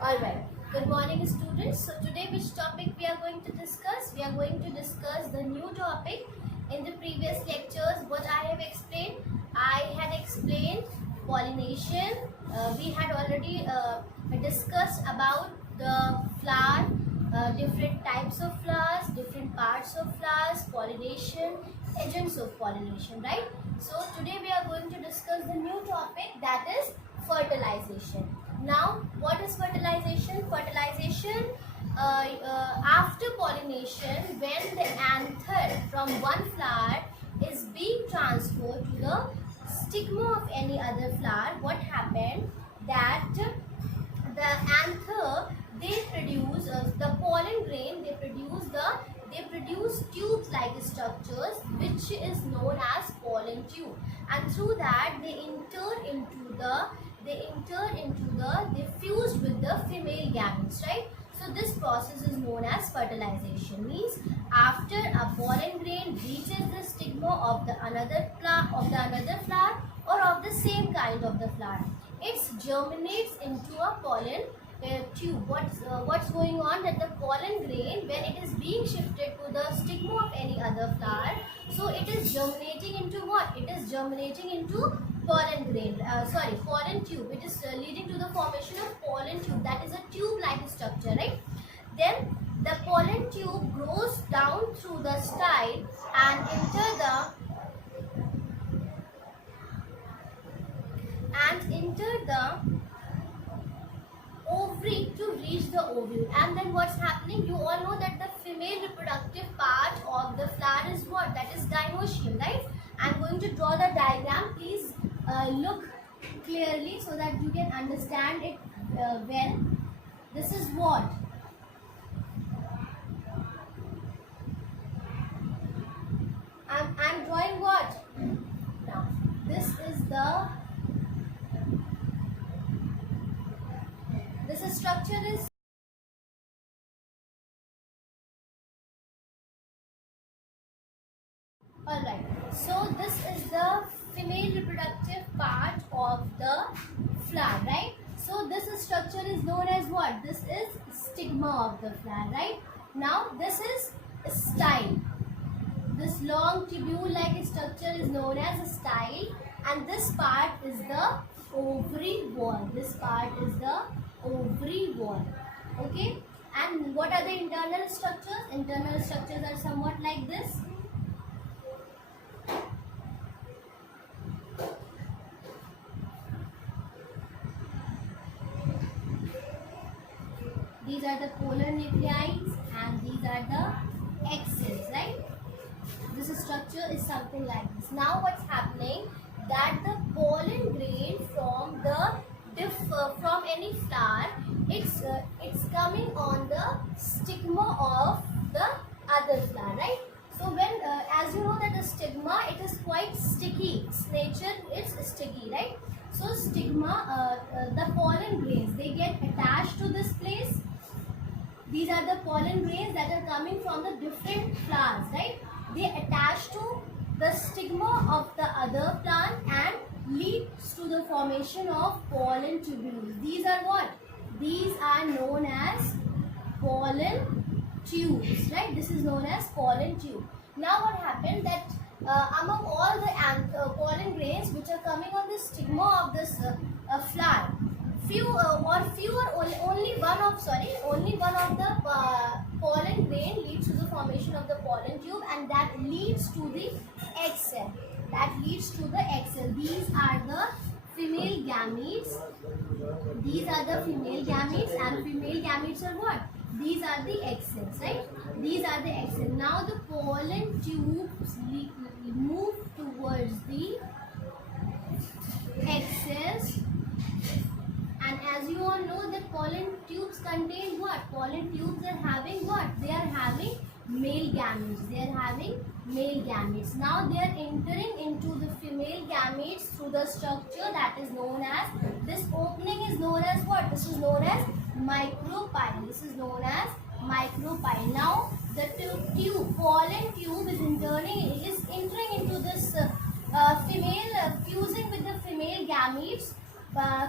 Alright, good morning students. So today which topic we are going to discuss? We are going to discuss the new topic. In the previous lectures, what I have explained, I had explained pollination. We had already discussed about the flower, different types of flowers, different parts of flowers, pollination, agents of pollination, right? So today we are going to discuss the new topic, that is fertilization. Now, what is fertilization? Fertilization after pollination, when the anther from one flower is being transferred to the stigma of any other flower, what happened that the anther, they produce the pollen grain, they produce tube like structures which is known as pollen tube, and through that they fuse with the female gametes, right? So this process is known as fertilization. Means after a pollen grain reaches the stigma of the another flower or of the same kind of the flower, it germinates into a pollen tube. What's going on, that the pollen grain, when it is being shifted to the stigma of any other flower, so it is germinating into what? It is germinating into pollen grain, pollen tube. It is leading to the formation of pollen tube, that is a tube like structure, right? Then the pollen tube grows down through the style and enter the ovary to reach the ovule. And then what's happening, you all know that the female reproductive part of the flower is what? That is gynoecium, right? I'm going to draw the diagram. Please look clearly so that you can understand it well. This is what? I'm drawing what? Now, this structure is alright. So this is the female reproductive part of the flower, right? So this structure is known as what? This is stigma of the flower, right? Now this is style. This long tubule-like structure is known as a style, and this part is the ovary wall. This part is the ovary wall. Okay? And what are the internal structures? Internal structures are somewhat like this. These are the polar nuclei and these are the egg cells, right? This structure is something like this. Now what's happening, that the pollen grain from from any flower, it's coming on the stigma of the other flower, right? So when as you know that the stigma, it is quite sticky. Its nature is sticky, right? So stigma, the pollen grains, they get attached to this place. These are the pollen grains that are coming from the different flowers, right? They attach to the stigma of the other plant and leads to the formation of pollen tubules. These are what? These are known as pollen tubes, right? This is known as pollen tube. Now what happened, that among all the pollen grains which are coming on the stigma of this flower, only one of the pollen grain leads to the formation of the pollen tube, and that leads to the egg cell. These are the female gametes. And female gametes are what? These are the egg cells, right? These are the egg cells. Now the pollen tubes move towards the egg cells. And as you all know that pollen tubes contain what? Pollen tubes are having what? They are having male gametes. Now they are entering into the female gametes through the structure that is known as, this opening is known as what? This is known as micropyle. Now the pollen tube is entering into this fusing with the female gametes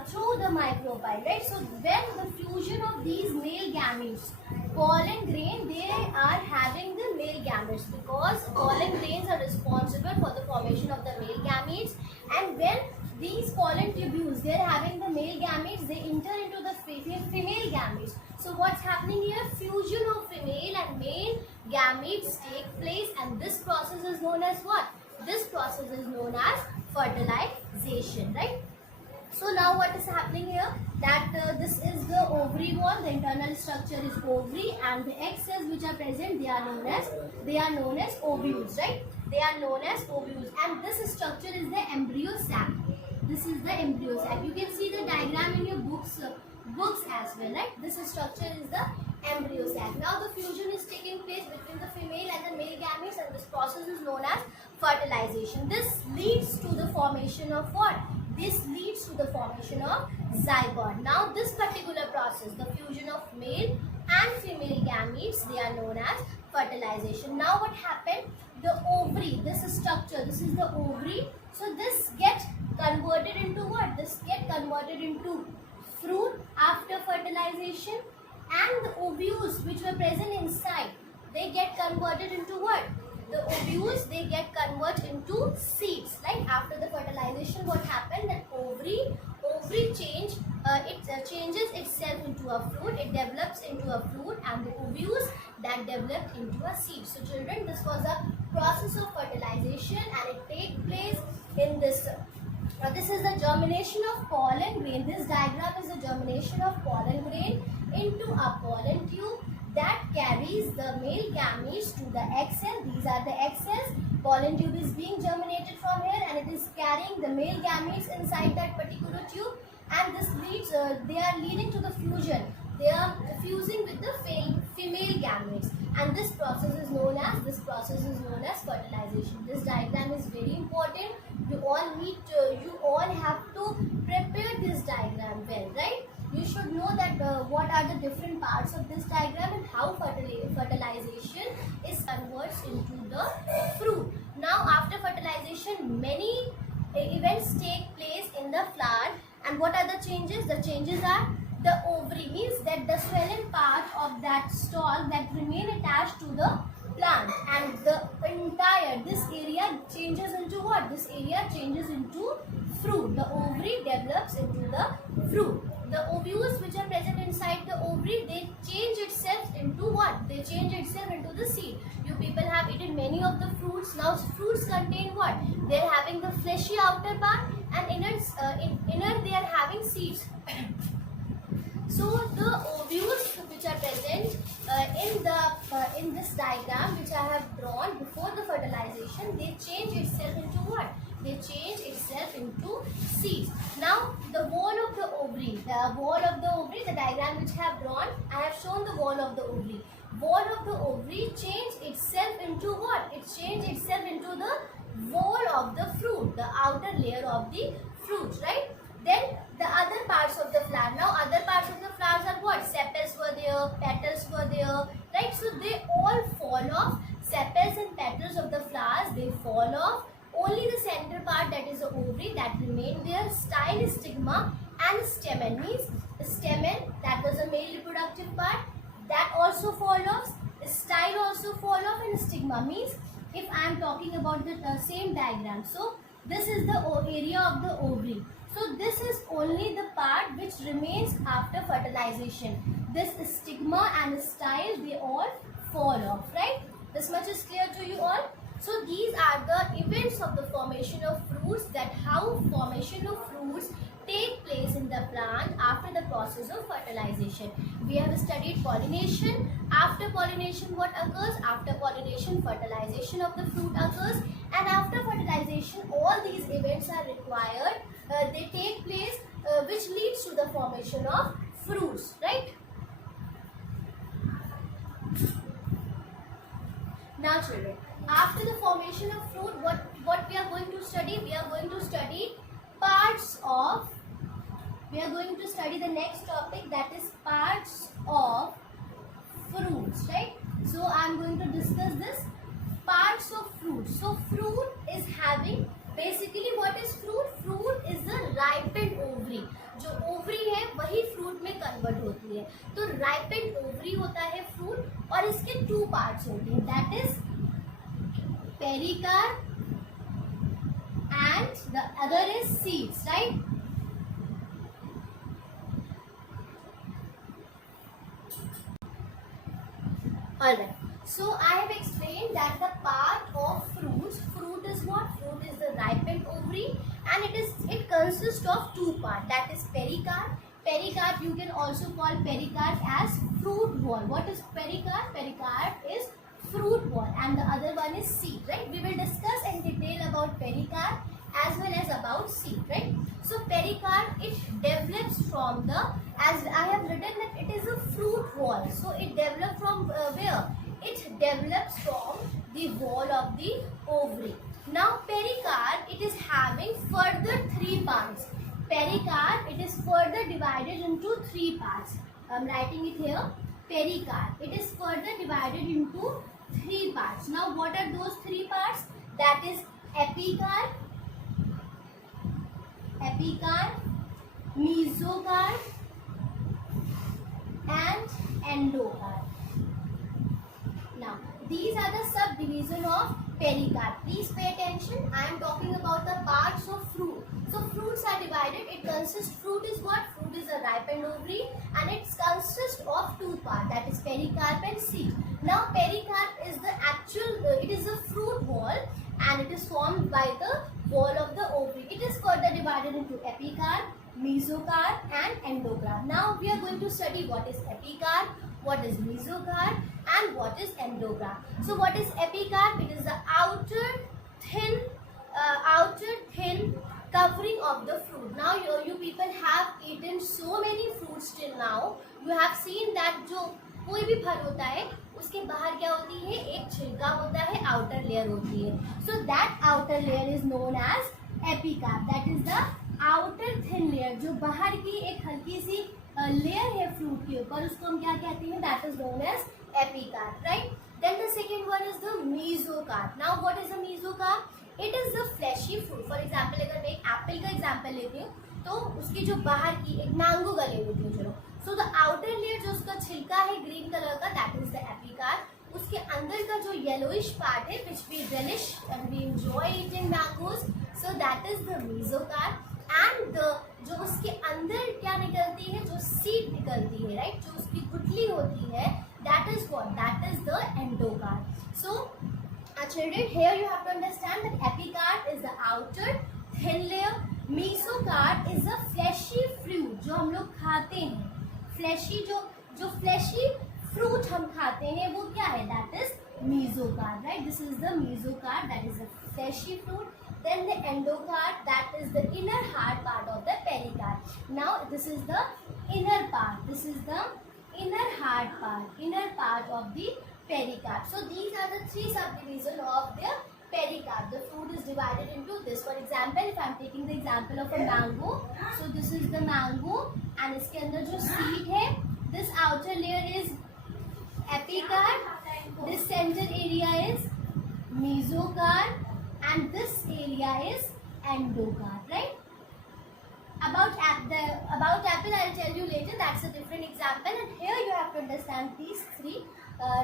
through the micropyle, right? So when the fusion these male gametes. Pollen grain, they are having the male gametes because pollen grains are responsible for the formation of the male gametes, and when these pollen tubules, they are having the male gametes, they enter into the female gametes. So what's happening here? Fusion of female and male gametes take place, and this process is known as what? This process is known as fertilization, right? So now what is happening here? That this is the ovary wall. The internal structure is ovary, and the egg cells which are present, they are known as ovules, right? They are known as ovules, and this structure is the embryo sac. This is the embryo sac. You can see the diagram in your books as well, right? This structure is the embryo sac. Now the fusion is taking place between the female and the male gametes, and this process is known as fertilization. This leads to the formation of what? This leads to the formation of zygote. Now this particular process, the fusion of male and female gametes, they are known as fertilization. Now what happened? The ovary, this structure, this is the ovary. So this get converted into what? This get converted into fruit after fertilization, and the ovules which were present inside, they get converted into what? The ovules, they get converted into seeds. Like after the fertilization, what happened? That ovary change, changes itself into a fruit, it develops into a fruit, and the ovules that developed into a seed. So children, this was a process of fertilization, and it takes place in this. This is the germination of pollen grain. This diagram is the germination of pollen grain into a pollen tube that carries the male gametes to the egg cell. These are the egg cells. Pollen tube is being germinated from here, and it is carrying the male gametes inside that particular tube, and this leads, they are leading to the fusion. They are fusing with the female gametes, and this process is known as fertilization. This diagram is very important. You all have to prepare this diagram well, right? You should know that what are the different parts of this diagram and how fertilization is converts into the fruit. Now after fertilization, many events take place in the flower, and what are the changes? The changes are the ovary, means that the swollen part of that stalk that remain attached to the plant, and the entire this area changes into what? This area changes into fruit. The ovary develops into the fruit. The ovules which are present inside the ovary, they change itself into what? They change itself into the seed. You people have eaten many of the fruits. Now fruits contain what? They are having the fleshy outer part, and inner they are having seeds. So the ovules which are present in this diagram which I have drawn before the fertilization, they change itself into what? They change itself into seeds. Now the wall of the ovary, the diagram which I have drawn, I have shown the wall of the ovary. Wall of the ovary change itself into what? It change itself into the wall of the fruit, the outer layer of the fruit, right? Then the other parts of the flower. Now other parts of the flowers are what? Sepals were there, petals were there, right? So they all fall off. Sepals and petals of the flowers, they fall off. Only the center part, that is the ovary, that remain there. Style, stigma and stamen, means stamen, that was the male reproductive part, that also fall off. Style also fall off, and stigma means, if I am talking about the same diagram, so this is the area of the ovary. So this is only the part which remains after fertilization. This stigma and style, they all fall off, right? This much is clear to you all. So these are the events of the formation of fruits, that how formation of fruits take place in the plant after the process of fertilization. We have studied pollination. After pollination, what occurs? After pollination, fertilization of the fruit occurs, and after fertilization, all these events are required. They take place, which leads to the formation of fruits, right? Now children, after the formation of fruit, what we are going to study? We are going to study the next topic, that is parts of fruits, right? So I am going to discuss this parts of fruit. So fruit is having, basically what is fruit? Fruit is the ripened ovary. जो ovary है वही fruit में convert delivered होती है। तो ripened ovary होता है fruit और इसके 2 पार्ट्स होते हैं, that is pericarp and the other is seeds, right? Alright, so I have explained that the part of fruits, fruit is what? Fruit is the ripened ovary and it consists of 2 parts, that is pericarp. Pericarp you can also call pericarp as fruit wall. What is pericarp? Pericarp is fruit wall and the other one is seed, right? We will discuss in detail about pericarp as well as about seed, right? So pericarp, it develops from the, as I have written that it is a fruit wall. So it develops from where? It develops from the wall of the ovary. Now pericarp, it is having further 3 parts. Pericarp, it is further divided into 3 parts. I am writing it here. Pericarp, it is further divided into 3 parts. Now what are those 3 parts? That is epicarp, mesocarp and endocarp. Now these are the subdivision of pericarp. Please pay attention. I am talking about the parts of fruit. So fruits are divided. It consists, fruit is what? Fruit is a ripened ovary and it consists of 2 parts, that is pericarp and seed. Now pericarp is the actual, it is a fruit wall and it is formed by the wall of the ovary. It is further divided into epicarp, mesocarp and endocarp. Now we are going to study what is epicarp, what is mesocarp and what is endocarp. So what is epicarp? It is the outer thin covering of the fruit. Now you people have eaten so many fruits till now. You have seen that जो कोई भी फल होता है उसके बाहर क्या होती है? एक छिलका होता है, आउटर लेयर होती है. So that outer layer is known as epicarp. That is the outer thin layer. जो बाहर की एक हल्की सी लेयर है फ्रूट के ऊपर, उसको हम क्या कहते हैं? That is known as epicarp, right? Then the second one is the mesocarp. Now what is the mesocarp? It is the fleshy fruit. For example, अगर मैं एक एप्पल का एग्जाम्पल लेती हूँ तो उसकी जो बाहर की, एक मैंगो का ले लेती हूँ चलो. सो द आउटर लेयर जो उसका छिलका है ग्रीन कलर का, दैट इज द एपिकार्प. उसके अंदर का जो येलोइश पार्ट है which we relish and we enjoy eating mangoes, so that is the mesocarp. And जो उसके अंदर क्या निकलती है, जो सीड निकलती है, राइट, जो उसकी गुठली होती है, that is what? That is the endocarp. So children, here you have to understand that epicarp is the outer thin layer, mesocarp is the fleshy fruit जो हम लोग खाते हैं. फ्लैशी जो फ्लैशी फ्रूट हम खाते हैं वो क्या है? That is mesocarp, right? This is the mesocarp, that is the fleshy fruit. Then the endocarp, that is the inner hard part of the pericarp. Now this is the inner part. This is the inner hard part, inner part of the pericarp. So these are the 3 subdivisions of the pericarp. The fruit is divided into this. For example, if I am taking the example of a mango, so this is the mango and इसके अंदर जो seed है, this outer layer is epicarp, this center area is mesocarp and this area is endocarp, right? About apple I'll tell you later, that's a different example. And here you have to understand these 3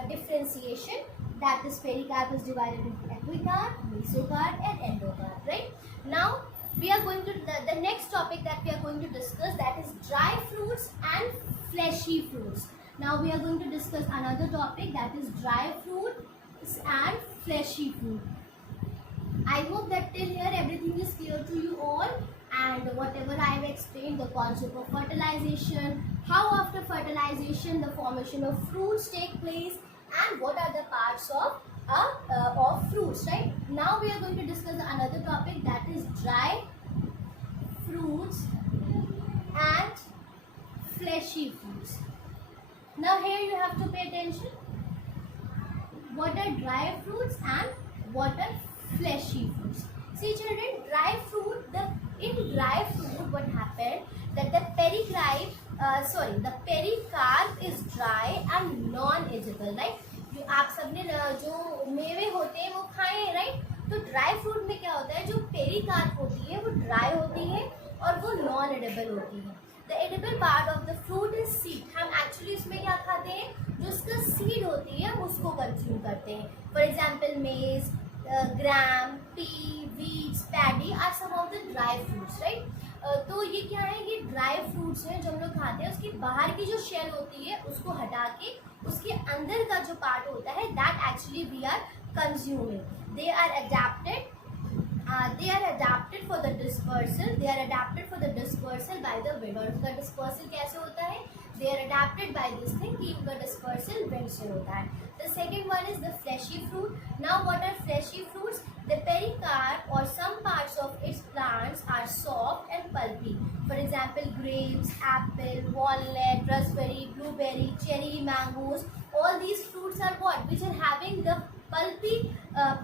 differentiation, that is pericarp is divided into epicarp, mesocarp and endocarp, right? Now we are going to the next topic that we are going to discuss, that is dry fruits and fleshy fruits. Now we are going to discuss another topic, that is dry fruits and fleshy fruit. I hope that till here everything is clear to you all, and whatever I have explained, the concept of fertilization, how after fertilization the formation of fruits take place, and what are the parts of fruits, right? Now we are going to discuss another topic, that is dry fruits and fleshy fruits. Now here you have to pay attention. What are dry fruits and what are fleshy fruits? See children, dry fruit, in dry fruit what happened, that the pericarp is dry and non-edible, right? आप सबने जो मेवे होते हैं वो खाए हैं, right? तो ड्राई फ्रूट में क्या होता है, जो पेरिकार्प होती है वो ड्राई होती है और वो नॉन एडिबल होती है. The edible part of the fruit is seed. Seed होती है हम उसको कंज्यूम करते हैं. For example maize, gram, pea, wheats, paddy are some of the dry fruits, right. तो ये क्या है, ये ड्राई फ्रूट्स हैं जो हम लोग खाते हैं. उसकी बाहर की जो शेल होती है उसको हटा के उसके अंदर का जो पार्ट होता है that actually we are consuming. They are adapted for the dispersal. They are adapted for the dispersal by the wind. और उसका dispersal कैसे होता है? They are adapted by this thing कि उनका dispersal wind से होता है. The second one is the fleshy fruit. Now what are fleshy fruits? The pericarp or some parts of its plants are soft and pulpy. For example, grapes, apple, walnut, raspberry, blueberry, cherry, mangoes. All these fruits are what? Which are having the pulpy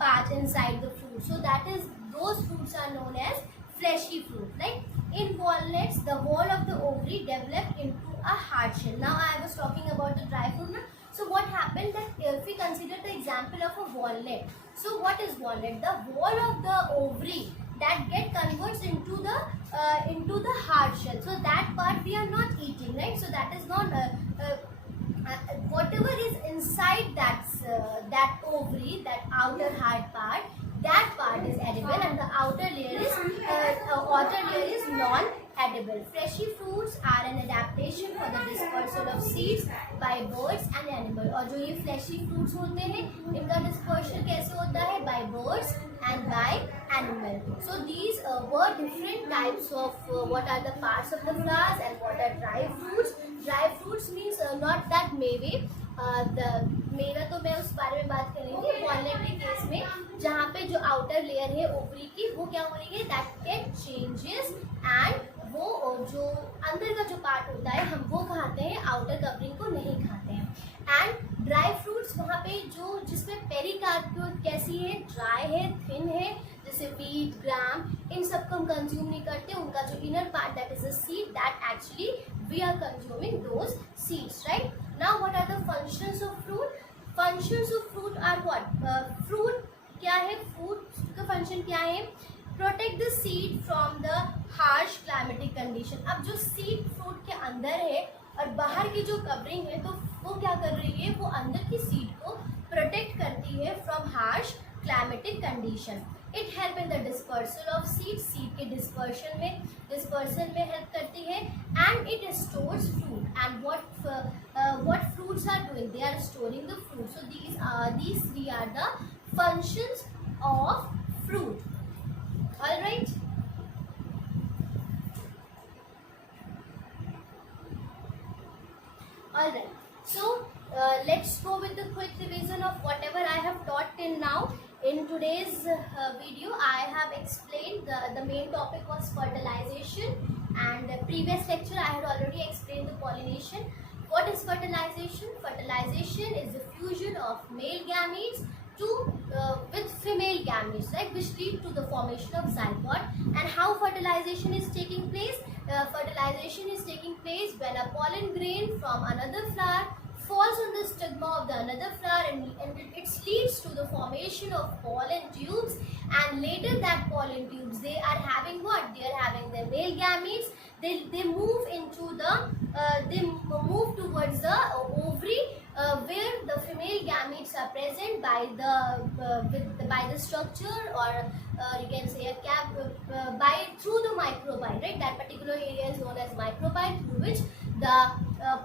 part inside the fruit. So that is, those fruits are known as fleshy fruit, right? In walnuts, the wall of the ovary developed into a hard shell. Now I was talking about the dry fruit now. So what happened that if we consider the example of a walnut. So what is walnut? The wall of the ovary that get converts into the hard shell. So that part we are not eating, right? So that is not whatever is inside that ovary, that outer hard part, that part is edible and the outer layer is non-edible. Fleshy fruits are an adaptation for the dispersal of seeds by birds and animals. और जो ये fleshy fruits होते हैं इनका dispersal कैसे होता है? By birds and by animal. So these were different types of what are the parts of the flowers and what are dry fruits. Dry fruits means not that मेवे. मेरा तो मैं उस बारे में बात करेंगे वॉलनट के केस में, जहाँ पे जो आउटर लेयर है ओवरी की वो क्या हो रही है, दैट गेट चेंजेस एंड वो जो अंदर का जो पार्ट होता है हम वो खाते हैं, आउटर कवरिंग को नहीं खाते हैं. एंड ड्राई फ्रूट्स वहाँ पे जो जिसमें पेरिकार्प कैसी है, ड्राई है, थिन है, जैसे वीट, ग्राम, इन सबको हम कंज्यूम नहीं करते. उनका जो inner part that is a seed, that actually we are consuming those seeds, right. Now what are the functions of fruit? Functions of fruit are what? Fruit क्या है? Fruit का function क्या है? Protect the seed from the harsh climatic condition. अब जो seed fruit के अंदर है और बाहर की जो covering है तो वो क्या कर रही है? वो अंदर की seed को protect करती है from harsh climatic condition. It help in the dispersal of seeds. Seed के dispersal में help करती है. And it stores fruit. And what fruits are doing? They are storing the fruit. So these three are the functions of fruit. All right. All right. So let's go with the quick revision of whatever I have taught till now. In today's video, I have explained the main topic was fertilization, and the previous lecture I had already explained the pollination. What is fertilization? Fertilization is the fusion of male gametes with female gametes, right, which lead to the formation of zygote. And how fertilization is taking place? Fertilization is taking place when a pollen grain from another flower falls on the stigma of the another flower, and it leads to the formation of pollen tubes. And later that pollen tubes, they are having what? They are having the male gametes. They move into they move towards the ovary, where the female gametes are present by the structure, or you can say a cap through the microbial, right? That particular area is known as microbial, through which the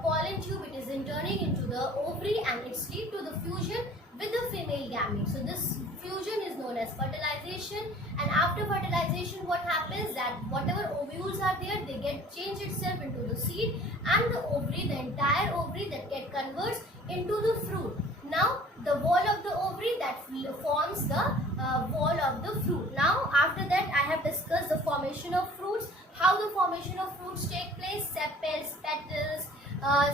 pollen tube it is entering into the ovary, and it's lead to the fusion with the female gamete. So this fusion is known as fertilization. And after fertilization, what happens that whatever ovules are there, they get changed itself into the seed, and the ovary, the entire ovary, that get converts into the fruit. Now the wall of the ovary that forms the wall of the fruit. Now after that, I have discussed the formation of fruits, how the formation of fruits take place, sepals, petals,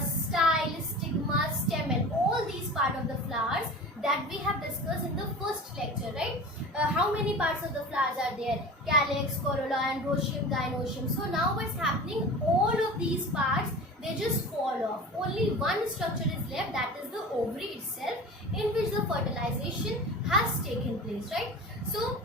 style, stigma, stamen, all these part of the flowers that we have discussed in the first lecture, right? How many parts of the flowers are there? Calyx, corolla, androecium, gynoecium. So now what's happening? All of these parts, they just fall off. Only one structure is left, that is the ovary itself, in which the fertilization has taken place, right? So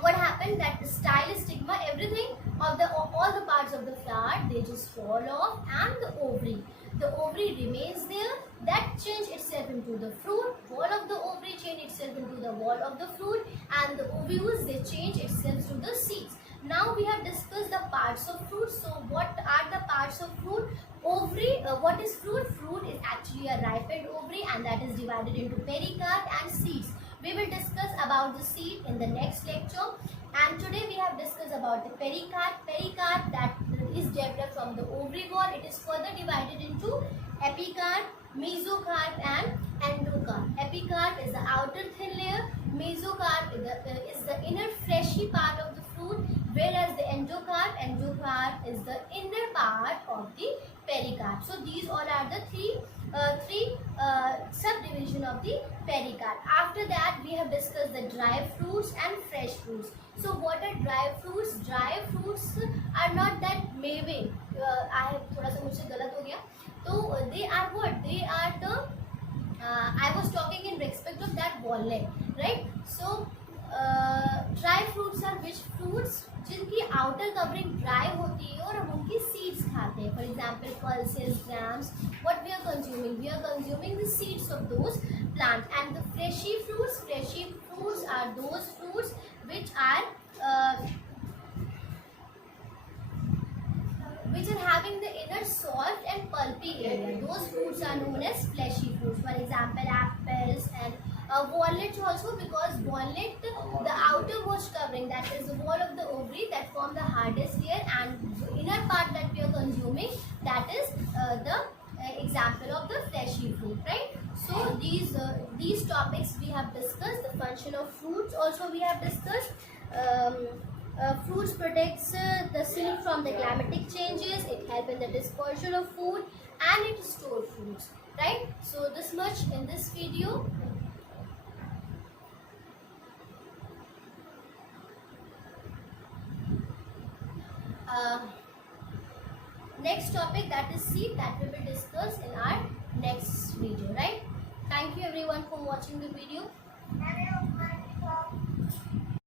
what happened that the style, stigma, everything of all the parts of the flower, they just fall off, and the ovary remains there, that change itself into the fruit, wall of the ovary change itself into the wall of the fruit, and the ovules they change itself to the seeds. Now we have discussed the parts of fruit. So what are the parts of fruit? Ovary, what is fruit? Fruit is actually a ripened ovary, and that is divided into pericarp and seeds. We will discuss about the seed in the next lecture. And today we have discussed about the pericarp. Pericarp that is developed from the ovary wall. It is further divided into epicarp, mesocarp and endocarp. Epicarp is the outer thin layer. Mesocarp is the inner fleshy part of the fruit, whereas the endocarp is the inner part of the pericarp. So these all are the three subdivision of the pericarp. After that we have discussed the dry fruits and fresh fruits. So what are dry fruits? Dry fruits are not that मेवे. I थोड़ा सा मुझसे गलत हो गया. तो they are what? They are the I was talking in respect of that walnut, right? So dry fruits are which fruits जिनकी outer covering dry होती है और हम उनकी seeds खाते हैं. For example, pulses, grams. What we are consuming? We are consuming the seeds of those plants. And the fleshy fruits are those fruits which are having the inner soft and pulpy area. Those fruits are known as fleshy fruits. For example, apples and walnuts also, because walnut, the outermost covering, that is the wall of the ovary, that form the hardest layer, and the inner part that we are consuming, that is the example of the fleshy fruit, right? So these topics we have discussed. The function of fruits also we have discussed. Fruits protects the seed from the climatic changes. It helps in the dispersion of food, and it stores foods, right? So this much in this video. Next topic, that is seed, that we will discuss in our next video, right? Thank you everyone for watching the video.